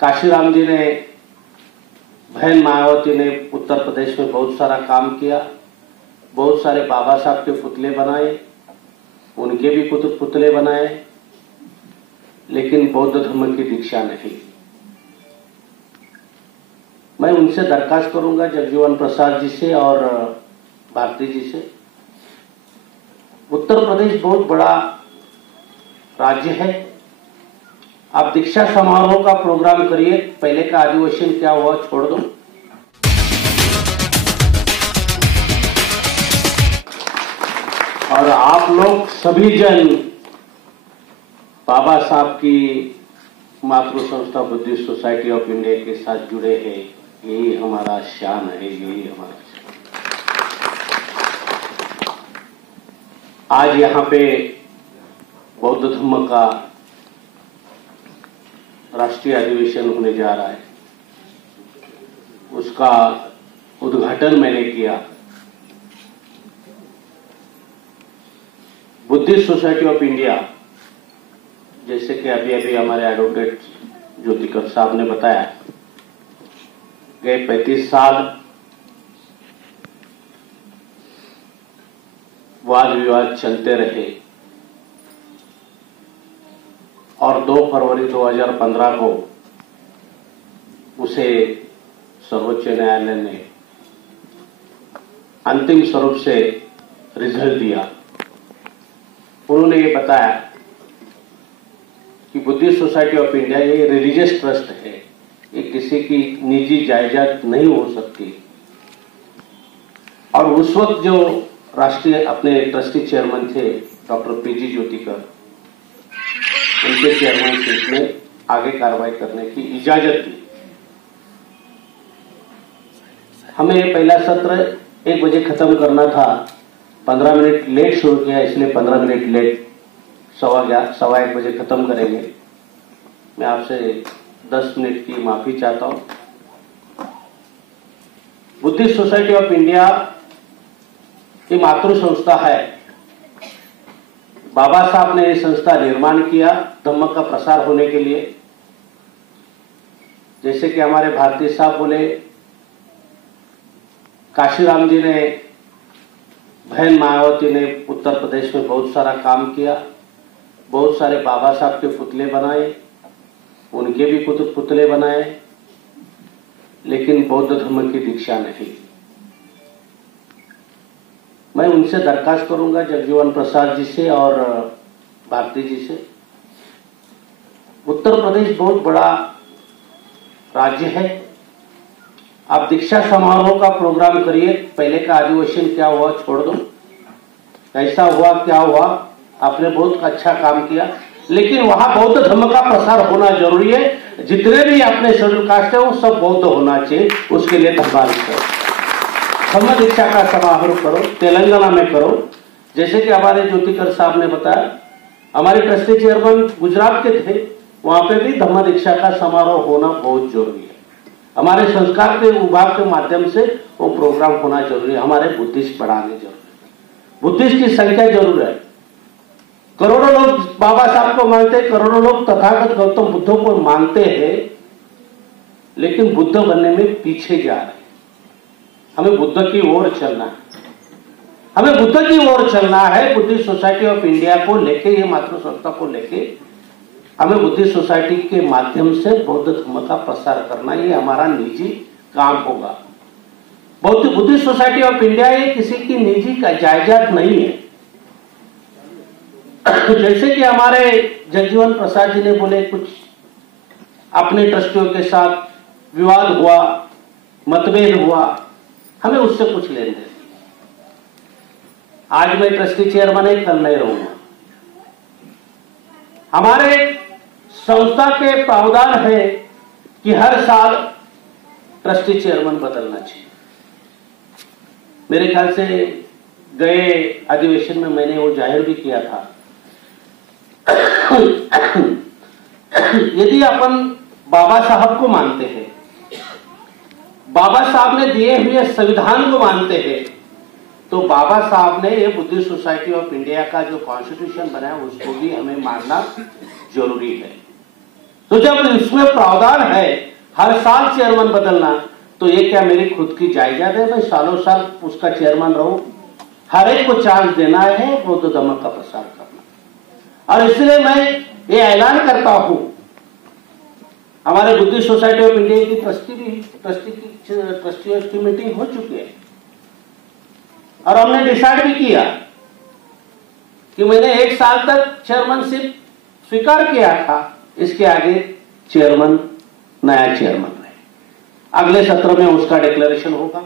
काशीराम जी ने, बहन मायावती ने उत्तर प्रदेश में बहुत सारा काम किया, बहुत सारे बाबा साहब के पुतले बनाए, उनके भी पुतले बनाए, लेकिन बौद्ध धर्म की दीक्षा नहीं। मैं उनसे दरखास्त करूंगा, जगजीवन प्रसाद जी से और भारती जी से। उत्तर प्रदेश बहुत बड़ा राज्य है, आप दीक्षा समारोह का प्रोग्राम करिए, पहले का अधिवेशन क्या हुआ छोड़ दो। और आप लोग सभी जन बाबा साहब की मातृ संस्था बुद्धिस्ट सोसाइटी ऑफ इंडिया के साथ जुड़े हैं, यही हमारा शान है, यही हमारा आज यहाँ पे बौद्ध धर्म का राष्ट्रीय अधिवेशन होने जा रहा है, उसका उद्घाटन मैंने किया। बुद्धिस्ट सोसाइटी ऑफ इंडिया, जैसे कि अभी अभी हमारे एडवोकेट ज्योतिकर साहब ने बताया, गए 35 साल वाद विवाद चलते रहे और 2 फरवरी 2015 को उसे सर्वोच्च न्यायालय ने अंतिम स्वरूप से रिजल्ट दिया। उन्होंने ये बताया कि बुद्धिस्ट सोसाइटी ऑफ इंडिया ये रिलीजियस ट्रस्ट है, ये किसी की निजी जायदाद नहीं हो सकती। और उस वक्त जो राष्ट्रीय अपने ट्रस्टी चेयरमैन थे डॉक्टर पीजी ज्योतिकर, उनके चेयरमैनशिप में आगे कार्रवाई करने की इजाजत दी। हमें ये पहला सत्र 1 बजे खत्म करना था, 15 मिनट लेट शुरू किया, इसलिए 15 मिनट लेट, 1:15 बजे खत्म करेंगे। मैं आपसे 10 मिनट की माफी चाहता हूं। बुद्धिस्ट सोसाइटी ऑफ इंडिया ये मातृ संस्था है। बाबा साहब ने ये संस्था निर्माण किया धम्म का प्रसार होने के लिए। जैसे कि हमारे भारती साहब बोले, काशीराम जी ने, बहन मायावती ने उत्तर प्रदेश में बहुत सारा काम किया, बहुत सारे बाबा साहब के पुतले बनाए, उनके भी पुतले बनाए, लेकिन बौद्ध धर्म की दीक्षा नहीं। मैं उनसे दरखास्त करूंगा, जगजीवन प्रसाद जी से और भारती जी से। उत्तर प्रदेश बहुत बड़ा राज्य है, आप दीक्षा समारोह का प्रोग्राम करिए, पहले का अधिवेशन क्या हुआ छोड़ दो, कैसा हुआ क्या हुआ, आपने बहुत अच्छा काम किया, लेकिन वहां बौद्ध धर्म का प्रसार होना जरूरी है। जितने भी अपने शेड्यूल कास्ट है वो सब बौद्ध होना चाहिए, उसके लिए धन्यवाद करो। धम्म दीक्षा का समारोह करो, तेलंगाना में करो। जैसे कि हमारे ज्योतिकर साहब ने बताया, हमारे ट्रस्टी चेयरमैन गुजरात के थे, वहां पे भी धम्म दीक्षा का समारोह होना बहुत जरूरी है। हमारे संस्कार के विभाग के माध्यम से वो प्रोग्राम होना जरूरी है। हमारे बुद्धिस्ट बढ़ाने जरूरी है, बुद्धिस्ट की संख्या जरूर है। करोड़ों लोग बाबा साहब को मानते हैं, करोड़ों लोग तथागत गौतम बुद्ध को मानते हैं, लेकिन बुद्ध बनने में पीछे जा रहे हैं। हमें बुद्ध की ओर चलना है, हमें बुद्ध की ओर चलना है। बुद्धिस्ट सोसाइटी ऑफ इंडिया को लेके, ये मातृ संस्था को लेके, हमें बुद्धिस्ट सोसाइटी के माध्यम से बौद्ध धर्म का प्रसार करना, ये हमारा निजी काम होगा। बुद्धिस्ट सोसाइटी ऑफ इंडिया ये किसी की निजी का जायदाद नहीं है। जैसे कि हमारे जगजीवन प्रसाद जी ने बोले, कुछ अपने ट्रस्टियों के साथ विवाद हुआ, मतभेद हुआ, हमें उससे कुछ लेन देन। आज मैं ट्रस्टी चेयरमैन है, कल नहीं रहूंगा। हमारे संस्था के प्रावधान है कि हर साल ट्रस्टी चेयरमैन बदलना चाहिए। मेरे ख्याल से गए अधिवेशन में मैंने वो जाहिर भी किया था। यदि अपन बाबा साहब को मानते हैं, बाबा साहब ने दिए हुए संविधान को मानते हैं, तो बाबा साहब ने ये बुद्धिस्ट सोसाइटी ऑफ इंडिया का जो कॉन्स्टिट्यूशन बनाया उसको भी हमें मानना जरूरी है। तो जब इसमें प्रावधान है हर साल चेयरमैन बदलना, तो ये क्या मेरी खुद की जायदाद है? मैं सालों साल उसका चेयरमैन रहूं? हर एक को चांस देना है, वो तो धमक का प्रसार करना। और इसलिए मैं ये ऐलान करता हूं, हमारे बुद्धिस्ट सोसाइटी ऑफ इंडिया की ट्रस्टियों की मीटिंग हो चुकी है और हमने डिसाइड भी किया कि मैंने 1 साल तक चेयरमैनशिप स्वीकार किया था, इसके आगे चेयरमैन नया चेयरमैन रहे। अगले सत्र में उसका डिक्लेरेशन होगा।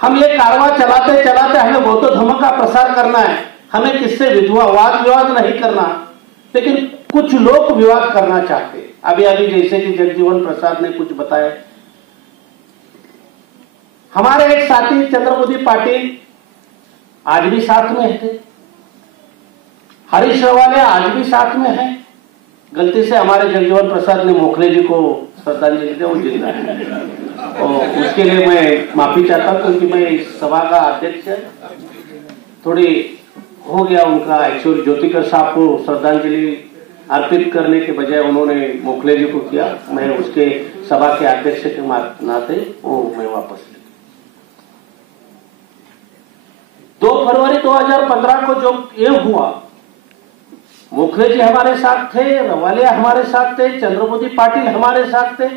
हम ये कारवा चलाते चलाते हमें वो तो धमक का प्रसार करना है, हमें किससे वाद विवाद नहीं करना, लेकिन कुछ लोग विवाद करना चाहते हैं। अभी अभी जैसे कि जगजीवन प्रसाद ने कुछ बताया, हमारे एक साथी चंद्रमोदी पाटिल आज भी साथ में थे, हरीश रवाले आज भी साथ में है। गलती से हमारे जगजीवन प्रसाद ने मोखले जी को श्रद्धांजलि दी, वो जिंदा है और उसके लिए मैं माफी चाहता हूं, क्योंकि मैं इस सभा का अध्यक्ष थोड़ी हो गया उनका। एक्चुअली ज्योतिकर साहब को श्रद्धांजलि अर्पित करने के बजाय उन्होंने मोखले जी को किया। मैं उसके सभा के अध्यक्ष के नाते वो मैं वापस ले। 2 फरवरी 2015 को जो ये हुआ, मोखले जी हमारे साथ थे, रवालिया हमारे साथ थे, चंद्रमोदी पाटिल हमारे साथ थे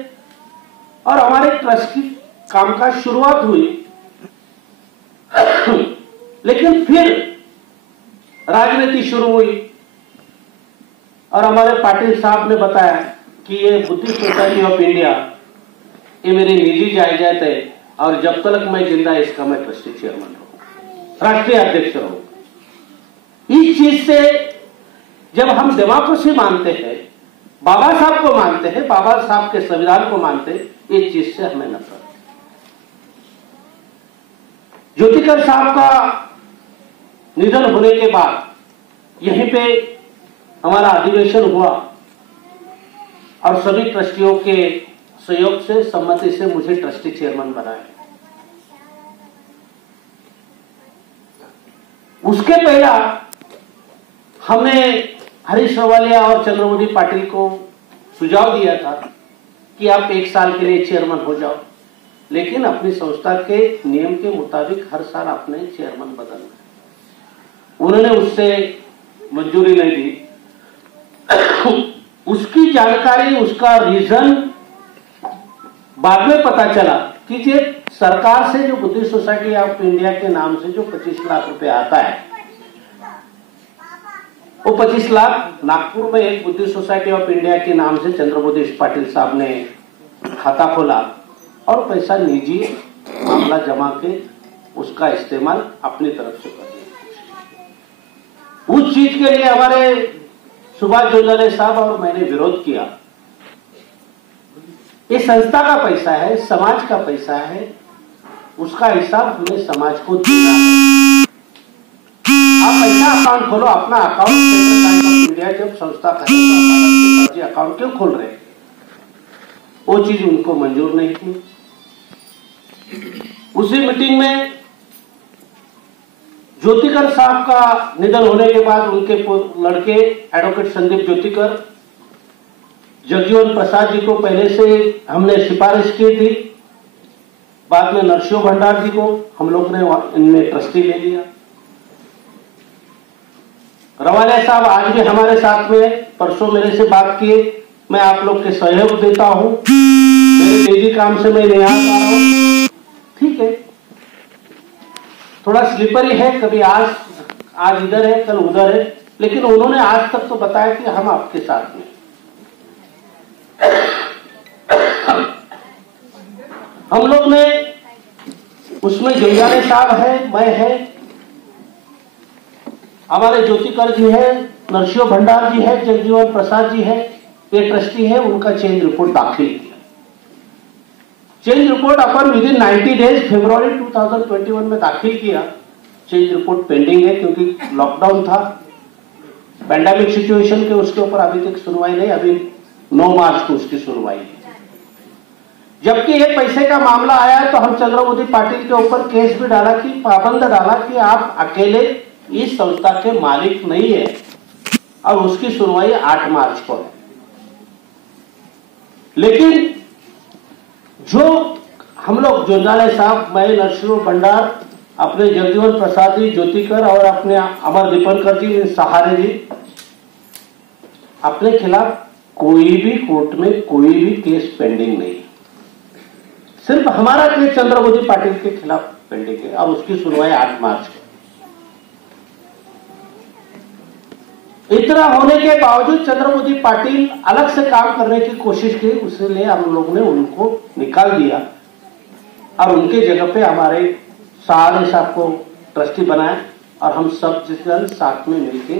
और हमारे ट्रस्ट की कामकाज शुरुआत हुई। लेकिन फिर राजनीति शुरू हुई और हमारे पाटिल साहब ने बताया कि ये बुद्धिस्ट सोसाइटी ऑफ इंडिया ये मेरी निजी जायदाद है और जब तक मैं जिंदा इसका मैं ट्रस्टी चेयरमैन रहूं, राष्ट्रीय अध्यक्ष रहूं। इस चीज से जब हम डेमोक्रेसी मानते हैं, बाबा साहब को मानते हैं, बाबा साहब के संविधान को मानते हैं, इस चीज से हमें नफरत है। ज्योतिकर साहब का निधन होने के बाद यहीं पे हमारा अधिवेशन हुआ और सभी ट्रस्टियों के सहयोग से, सम्मति से मुझे ट्रस्टी चेयरमैन बनाया। उसके पहला हमने हरीश रवालिया और चंद्रमोदी पाटिल को सुझाव दिया था कि आप 1 साल के लिए चेयरमैन हो जाओ, लेकिन अपनी संस्था के नियम के मुताबिक हर साल आपने चेयरमैन बदलना है। उन्होंने उससे मंजूरी नहीं दी। उसकी जानकारी, उसका रीजन बाद में पता चला कि ये सरकार से जो बुद्धिस्ट सोसाइटी ऑफ इंडिया के नाम से जो 25 लाख रुपए आता है, वो 25 लाख नागपुर में एक बुद्धिस्ट सोसाइटी ऑफ इंडिया के नाम से चंद्रमोदी पाटिल साहब ने खाता खोला और पैसा निजी मामला जमा के उसका इस्तेमाल अपनी तरफ से कर दिया। उस चीज के लिए हमारे सुभाष जोंधले साहब और मैंने विरोध किया। ये संस्था का पैसा है, समाज का पैसा है, उसका हिसाब हमें समाज को देना है। आप पैसा अकाउंट खोलो, अपना account central bank of India जब संस्था का अकाउंट क्यों खोल रहे? वो चीज उनको मंजूर नहीं थी। उसी मीटिंग में ज्योतिकर साहब का निधन होने के बाद उनके लड़के एडवोकेट संदीप ज्योतिकर, जगजीवन प्रसाद जी को पहले से हमने सिफारिश की थी, बाद में नरसिंह भंडार जी को हम लोग ने इनमें ट्रस्टी ले लिया। रवालिया साहब आज भी हमारे साथ में, परसों मेरे से बात किए, मैं आप लोग के सहयोग देता हूं, मेरे निजी काम से मैं नहीं आ पा रहा हूं, ठीक है, थोड़ा स्लिपरी है, कभी आज इधर है कल उधर है, लेकिन उन्होंने आज तक तो बताया कि हम आपके साथ में। हम लोग ने उसमें जंजाले साहब है, मैं है, हमारे ज्योतिकर जी है, नरसिंह भंडार जी है, जगजीवन प्रसाद जी है, ये ट्रस्टी है, उनका चेंज रिपोर्ट दाखिल किया। चेंज रिपोर्ट अपन विदिन 90 डेज फरवरी 2021 में दाखिल किया। चेंज रिपोर्ट पेंडिंग है क्योंकि लॉकडाउन था, पैंडेमिक सिचुएशन के, उसके ऊपर अभी तक सुनवाई नहीं, अभी 9 मार्च को उसकी सुनवाई है। जबकि ये पैसे का मामला आया तो हम चंद्रमोदी पाटिल के ऊपर केस भी डाला कि पाबंद डाला कि आप अकेले इस संस्था के मालिक नहीं है, और उसकी सुनवाई 8 मार्च को है। लेकिन जो हम लोग जोंजाले साहब, मैं, नरसिंह भंडार, अपने जगजीवन प्रसाद जी, ज्योतिकर और अपने अमर दीपनकर जी, सहारे जी, अपने खिलाफ कोई भी कोर्ट में कोई भी केस पेंडिंग नहीं। सिर्फ हमारा केस चंद्रमोदी पाटिल के खिलाफ पेंडिंग है और उसकी सुनवाई 8 मार्च को। इतना होने के बावजूद चंद्रमोदी पाटिल अलग से काम करने की कोशिश की, इसलिए हम लोग ने उनको निकाल दिया और उनके जगह पे हमारे सहारे साहब को ट्रस्टी बनाया और हम सब जन साथ में मिलकर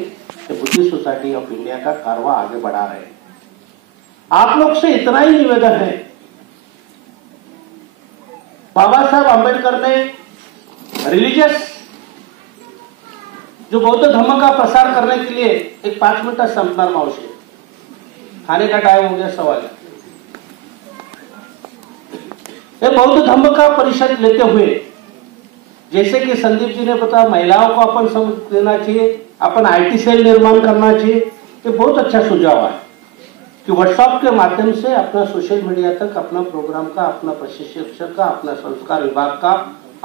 बुद्धिस्ट सोसाइटी ऑफ इंडिया का कारवा आगे बढ़ा रहे हैं। आप लोग से इतना ही निवेदन है, बाबा साहब अंबेडकर ने रिलीजियस जो बौद्ध धर्म का प्रसार करने के लिए एक 5 मिनट संपनार मावशी, खाने का टाइम हो गया, सवाल ये बौद्ध धर्म का परिषद लेते हुए, जैसे कि संदीप जी ने बताया, महिलाओं को अपन समझ देना चाहिए, अपन IT सेल निर्माण करना चाहिए। ये बहुत अच्छा सुझाव है कि व्हाट्सएप के माध्यम से अपना सोशल मीडिया तक अपना प्रोग्राम का, अपना प्रशिक्षण का, अपना संस्कार विभाग का,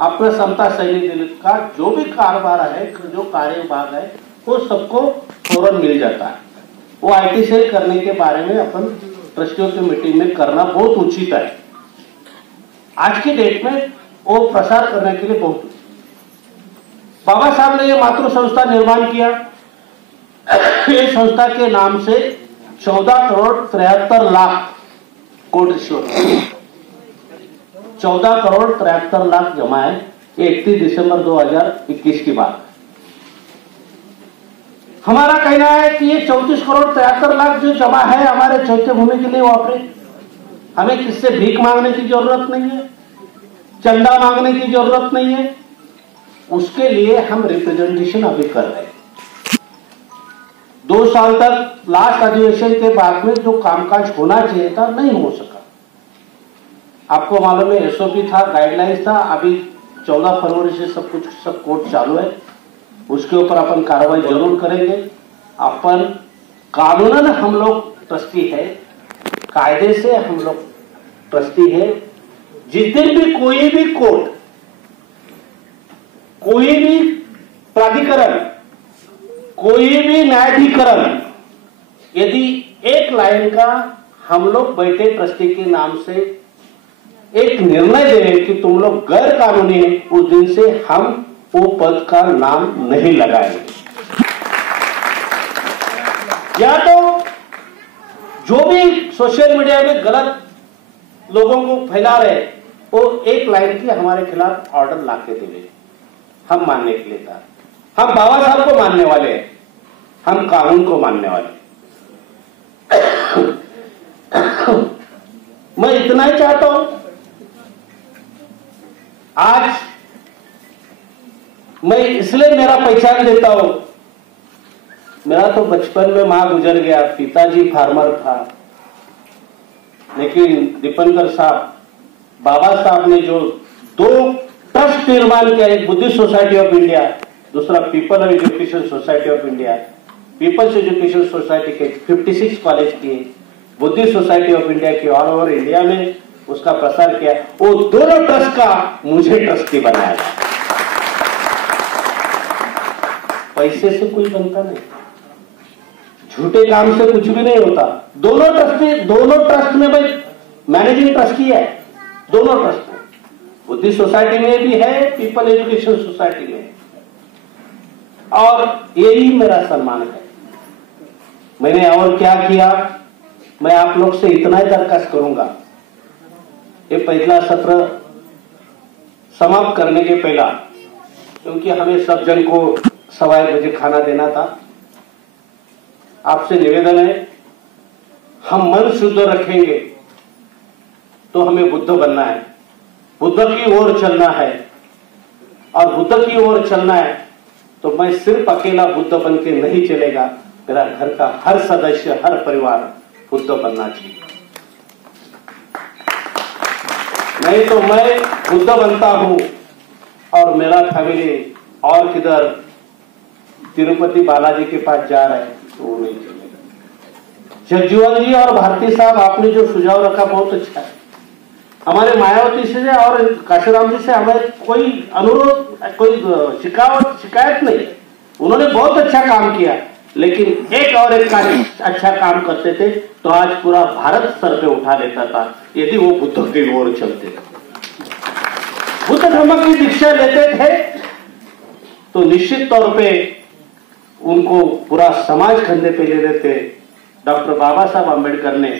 अपना समता सैनिक दल का जो भी कारोबार है, जो कार्य विभाग है, वो सबको फौरन मिल जाता है। वो IT सेल करने के बारे में अपन ट्रस्टियों की मीटिंग में करना बहुत उचित है। आज की डेट में वो प्रसार करने के लिए बहुत, बाबा साहब ने ये मातृ संस्था निर्माण किया। ये संस्था के नाम से 14 करोड़ 73 लाख कोट रिश्वत, 14 करोड़ 73 लाख जमा है। ये 31 दिसंबर 2021 की बात। हमारा कहना है कि ये 34 करोड़ 73 लाख जो जमा है हमारे चौथे भूमि के लिए वापरे। हमें किससे भीख मांगने की जरूरत नहीं है, चंदा मांगने की जरूरत नहीं है। उसके लिए हम रिप्रेजेंटेशन अभी कर रहे हैं। 2 साल तक लास्ट अधिवेशन के बाद में जो कामकाज होना चाहिए था नहीं हो सका। आपको मालूम है SOP था, गाइडलाइंस था। अभी 14 फरवरी से सब कोर्ट चालू है, उसके ऊपर अपन कार्रवाई जरूर करेंगे। अपन कानूनन हम लोग ट्रस्टी है, कायदे से हम लोग ट्रस्टी है। जिस दिन भी कोई भी कोर्ट, कोई भी प्राधिकरण, कोई भी न्यायाधिकरण यदि एक लाइन का हम लोग बैठे ट्रस्टी के नाम से एक निर्णय दे कि तुम लोग गैर कानूनी है, उस दिन से हम वो पद का नाम नहीं लगाएंगे। या तो जो भी सोशल मीडिया में गलत लोगों को फैला रहे, वो एक लाइन की हमारे खिलाफ ऑर्डर लाके देवे, हम मानने के लिए था। हम बाबा साहब को मानने वाले हैं, हम कानून को मानने वाले। मैं इतना ही चाहता हूं, आज मैं इसलिए मेरा पहचान देता हूं, मेरा तो बचपन में मां गुजर गया, पिताजी फार्मर था, लेकिन दीपनकर साहब, बाबा साहब ने जो 2 ट्रस्ट निर्माण किया, एक बुद्धिस्ट सोसाइटी ऑफ इंडिया, दूसरा people education society of India. People's education society के 56 कॉलेज किए, बुद्धिस्ट सोसाइटी ऑफ इंडिया के ऑल ओवर इंडिया में उसका प्रसार किया। वो दोनों ट्रस्ट का मुझे ट्रस्टी बनाया। पैसे से कोई बनता नहीं, झूठे काम से कुछ भी नहीं होता। दोनों ट्रस्ट में भाई मैनेजिंग ट्रस्टी है, दोनों ट्रस्ट में, बुद्धिस्ट सोसाइटी में भी है, पीपल एजुकेशन सोसाइटी में, और यही मेरा सम्मान है। मैंने और क्या किया, मैं आप लोग से इतना ही दरखास्त करूंगा, ये पहला सत्र समाप्त करने के पहला, क्योंकि हमें सब जन को 1:15 बजे खाना देना था, आपसे निवेदन है, हम मन शुद्ध रखेंगे तो हमें बुद्ध बनना है, बुद्ध की ओर चलना है, और बुद्ध की ओर चलना है तो मैं सिर्फ अकेला बुद्ध बन के नहीं चलेगा, मेरा घर का हर सदस्य, हर परिवार बुद्ध बनना चाहिए। नहीं तो मैं बुद्ध बनता हूं और मेरा फैमिली और किधर तिरुपति बालाजी के पास जा रहा है, वो नहीं चलेगा। जगजीवन जी और भारती साहब, आपने जो सुझाव रखा बहुत अच्छा है। हमारे मायावती से और काशीराम जी से हमें कोई अनुरोध, कोई शिकायत नहीं। उन्होंने बहुत अच्छा काम किया, लेकिन एक और एक कार्य अच्छा काम करते थे तो आज पूरा भारत सर पे उठा लेता था यदि वो बुद्ध की ओर चलते थे। बुद्ध धर्म की दीक्षा लेते थे तो निश्चित तौर पे उनको पूरा समाज कंधे पे ले लेते। डॉक्टर बाबा साहब अम्बेडकर ने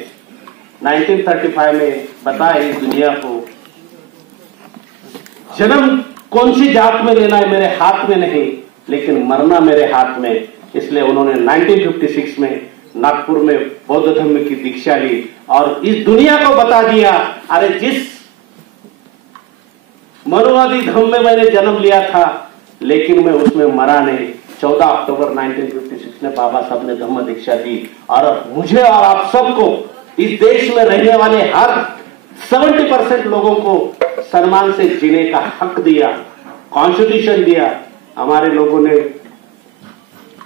1935 में बताया इस दुनिया को, जन्म कौन सी जात में लेना है मेरे हाथ में नहीं, लेकिन मरना मेरे हाथ में। इसलिए उन्होंने 1956 में नागपुर में बौद्ध धर्म की दीक्षा ली और इस दुनिया को बता दिया, अरे जिस मनुवादी धर्म में मैंने जन्म लिया था लेकिन मैं उसमें मरा नहीं। 14 अक्टूबर 1956 में बाबा साहब ने धम्म दीक्षा दी और मुझे और आप सबको, इस देश में रहने वाले हर 70% लोगों को सम्मान से जीने का हक दिया, कॉन्स्टिट्यूशन दिया। हमारे लोगों ने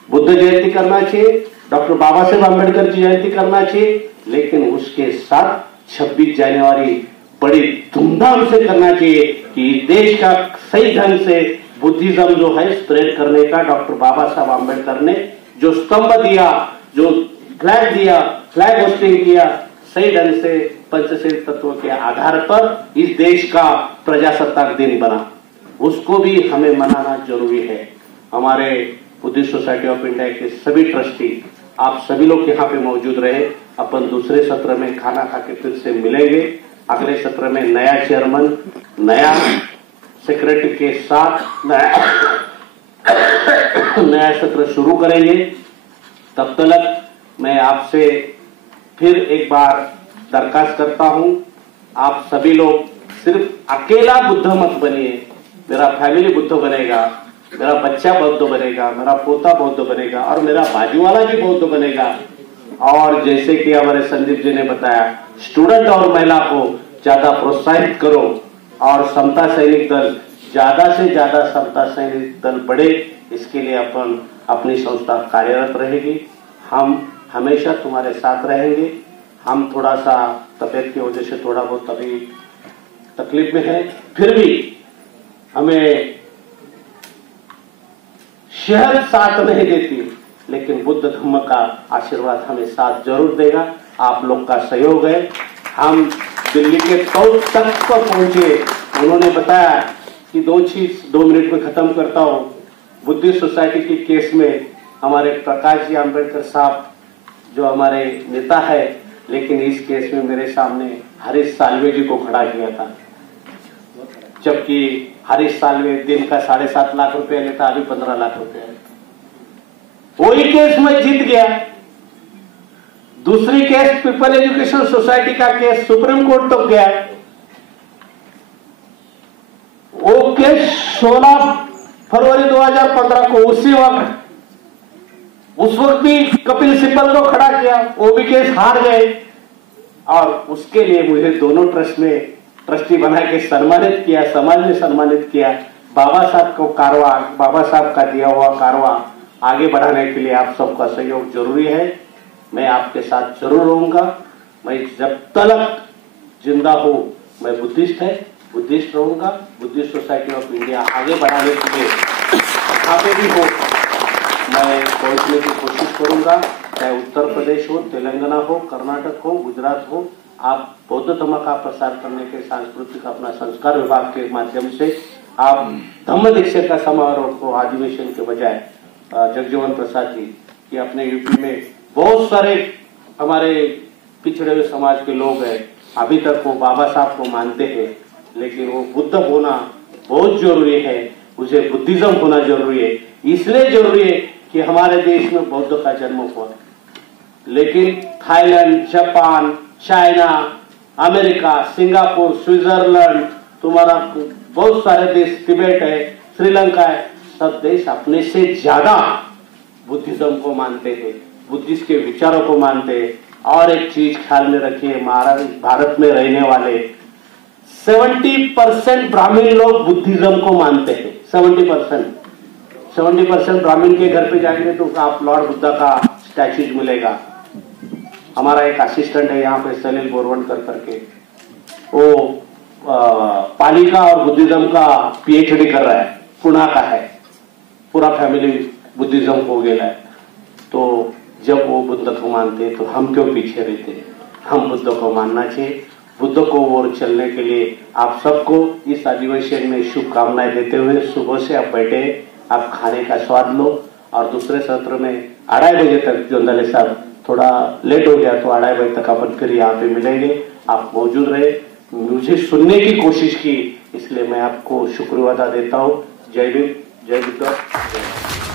बुद्ध जयंती करना चाहिए, डॉक्टर बाबा साहेब अम्बेडकर की जयंती करना चाहिए, लेकिन उसके साथ 26 जनवरी बड़ी धूमधाम से करना चाहिए कि देश का सही ढंग से बुद्धिज्म जो है स्प्रेड करने का डॉक्टर बाबा साहब अम्बेडकर ने जो स्तंभ दिया, जो फ्लैग दिया, फ्लैग होस्टिंग किया, सही ढंग से पंचशील तत्व के आधार पर इस देश का प्रजासत्ताक दिन बना, उसको भी हमें मनाना जरूरी है। हमारे बुद्धिस्ट सोसाइटी ऑफ इंडिया के सभी ट्रस्टी, आप सभी लोग यहाँ पे मौजूद रहे। अपन दूसरे सत्र में खाना खा के फिर से मिलेंगे। अगले सत्र में नया चेयरमैन, नया सेक्रेटरी के साथ नया सत्र शुरू करेंगे। तब तक मैं आपसे फिर एक बार दरखास्त करता हूं, आप सभी लोग सिर्फ अकेला बुद्ध मत बनिए। मेरा फैमिली बुद्ध बनेगा, मेरा बच्चा बौद्ध बनेगा, मेरा पोता बौद्ध बनेगा और मेरा बाजू वाला भी बौद्ध बनेगा। और जैसे कि हमारे संदीप जी ने बताया, स्टूडेंट और महिला को ज्यादा प्रोत्साहित करो और समता सैनिक दल ज्यादा से ज्यादा समता सैनिक दल बढ़े, इसके लिए अपन अपनी संस्था कार्यरत रहेगी। हम हमेशा तुम्हारे साथ रहेंगे। हम थोड़ा सा तबियत की वजह से थोड़ा बहुत अभी तकलीफ में है, फिर भी हमें शहर साथ नहीं देती, लेकिन बुद्ध धम्म का आशीर्वाद हमें साथ जरूर देगा। आप लोग का सहयोग है। हम दिल्ली के टॉप तक पर पहुंचे। उन्होंने बताया कि 2 मिनट में खत्म करता हूं। बुद्धिस्ट सोसाइटी की केस में हमारे प्रकाश जी आम्बेडकर साहब जो हमारे नेता है, लेकिन इस केस में मेरे सामने हरीश साल्वे जी को खड़ा किया था, जबकि हरीश साल्वे दिन का 7.5 लाख रुपया लेता, अभी 15 लाख रुपया है। वही केस में जीत गया। दूसरी केस पीपल एजुकेशन सोसाइटी का केस सुप्रीम कोर्ट तक गया। वो केस 16 फरवरी 2015 को उस वक्त भी कपिल सिब्बल को खड़ा किया, वो भी केस हार गए। और उसके लिए मुझे दोनों ट्रस्ट में ट्रस्टी बना के सम्मानित किया, समाज ने सम्मानित किया। बाबा साहब को कारवा, बाबा साहब का दिया हुआ कारवा आगे बढ़ाने के लिए आप सबका सहयोग जरूरी है। मैं आपके साथ जरूर रहूंगा। मैं जब तक जिंदा हूं, मैं बुद्धिस्ट रहूंगा। बुद्धिस्ट सोसाइटी ऑफ इंडिया आगे बढ़ाने के लिए जहाँ पे भी हो मैं पहुंचने की कोशिश करूंगा, चाहे उत्तर प्रदेश हो, तेलंगाना हो, कर्नाटक हो, गुजरात हो। आप बौद्ध धर्म का प्रसार करने के सांस्कृतिक अपना संस्कार विभाग के माध्यम से आप धम्म दीक्षा का समारोह को अधिवेशन के बजाय जगजीवन प्रसाद जी कि अपने यूपी में बहुत सारे हमारे पिछड़े हुए समाज के लोग हैं, अभी तक वो बाबा साहब को मानते हैं, लेकिन वो बुद्ध होना बहुत जरूरी है, उसे बुद्धिज्म होना जरूरी है। इसलिए जरूरी है कि हमारे देश में बौद्ध का जन्म हुआ, लेकिन Thailand, Japan, China, America, Singapore, Switzerland, तुम्हारा बहुत सारे देश, तिब्बत है, श्रीलंका है, सब देश अपने से ज्यादा बुद्धिज्म को मानते हैं, बुद्धिस्ट के विचारों को मानते हैं। और एक चीज ख्याल में रखिए, भारत में रहने वाले 70% ब्राह्मण लोग बुद्धिज्म को मानते हैं। 70% ब्राह्मण के घर पे जाएंगे तो आप लॉर्ड बुद्धा का स्टैचूज मिलेगा। हमारा एक असिस्टेंट है यहाँ पे सलील बोरवणकर करके, वो पालिका और बुद्धिज्म का पीएचडी कर रहा है, पुणे का है, पूरा फैमिली बुद्धिज्म हो गया है। तो जब वो बुद्ध को मानते तो हम क्यों पीछे रहते? हम बुद्ध को मानना चाहिए। बुद्ध को और चलने के लिए आप सबको इस अधिवेशन में शुभकामनाएं देते हुए सुबह से आप बैठे, आप खाने का स्वाद लो और दूसरे सत्र में 2:30 बजे तक, जो दले साहब थोड़ा लेट हो गया तो 2:30 बजे तक अपन फिर यहाँ पे मिलेंगे। आप मौजूद रहे, मुझे सुनने की कोशिश की, इसलिए मैं आपको शुक्रवादा देता हूँ। जय भीम, जय बुद्ध, जय।